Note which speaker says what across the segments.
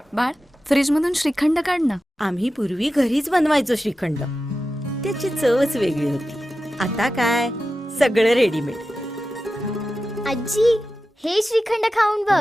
Speaker 1: बाळ, फ्रीज मधून श्रीखंड काढ ना.
Speaker 2: आम्ही पूर्वी घरीच बनवायचो श्रीखंड. त्याची चवच वेगळी होती. आता काय सगळं रेडीमेड.
Speaker 3: आजी, हे श्रीखंड खाऊन बघ.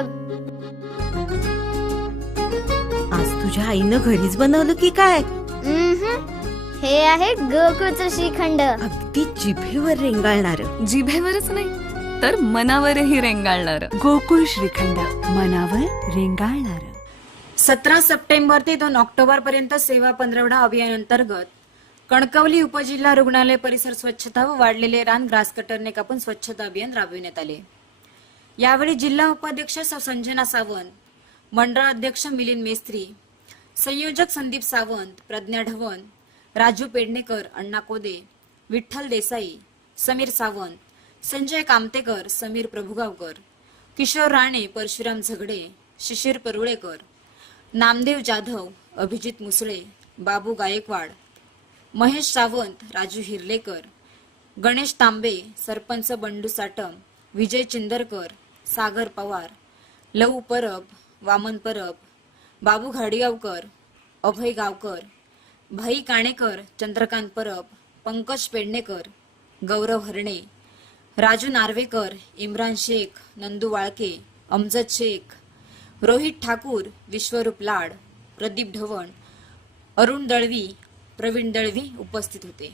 Speaker 2: आज तुझ्या आईनं घरीच बनवलं की काय?
Speaker 3: हे आहे गोकुळचं श्रीखंड.
Speaker 2: अगदी जिभेवर रेंगाळणार.
Speaker 1: जिभेवरच नाही तर मनावरही रेंगाळणार.
Speaker 4: गोकुळ श्रीखंड, मनावर रेंगाळणार.
Speaker 5: 17 सप्टेंबर ते 2 ऑक्टोबर पर्यंत सेवा पंधरवडा अभियान अंतर्गत कणकवली उपजिल्हा रुग्णालय परिसर स्वच्छता व वाढलेले रान ग्रास कटरने कापून स्वच्छता अभियान राबविण्यात आले. यावेळी जिल्हा उपाध्यक्ष संजना सावंत, मंडळ अध्यक्ष मिलिंद मेस्त्री, संयोजक संदीप सावंत, प्रज्ञा ढवण, राजू पेडणेकर, अण्णा कोदे, विठ्ठल देसाई, समीर सावंत, संजय कामतेकर, समीर प्रभुगावकर, किशोर राणे, परशुराम झगडे, शिशिर परुळेकर, नामदेव जाधव, अभिजित मुसळे, बाबू गायकवाड, महेश सावंत, राजू हिरलेकर, गणेश तांबे, सरपंच बंडू साटम, विजय चिंदरकर, सागर पवार, लऊ परब, वामन परब, बाबू घाडीगावकर, अभय गावकर, भाई काणेकर, चंद्रकांत परब, पंकज पेडणेकर, गौरव हरणे, राजू नार्वेकर, इम्रान शेख, नंदू वाळके, अमजद शेख, रोहित ठाकूर, विश्वरूप लाड, प्रदीप ढवण, अरुण दळवी, प्रवीण दळवी उपस्थित होते.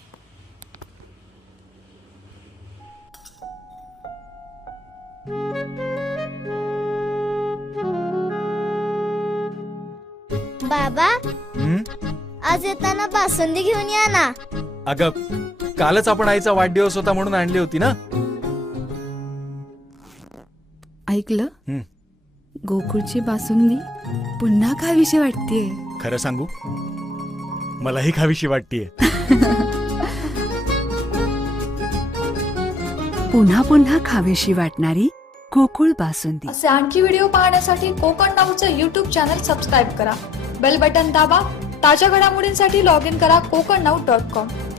Speaker 3: बाबा, आज येताना बासुंदी घेऊन या ना.
Speaker 6: अगं, कालच आपण आईचा वाढदिवस होता म्हणून आणली होती ना.
Speaker 1: ऐकलं? गोकुळची बासुंदी पुन्हा खावीशी वाटतेय.
Speaker 6: खरं सांगू, मलाही खावीशी वाटतीये.
Speaker 4: पुन्हा पुन्हा खावीशी वाटणारी गोकुळ बासुंदी.
Speaker 7: असे आणखी व्हिडिओ पाहण्यासाठी कोकण नाऊचं YouTube चॅनल सबस्क्राईब करा. बेल बटन दाबा. ताज्या घडामोडींसाठी लॉग इन करा kokarnaut.com.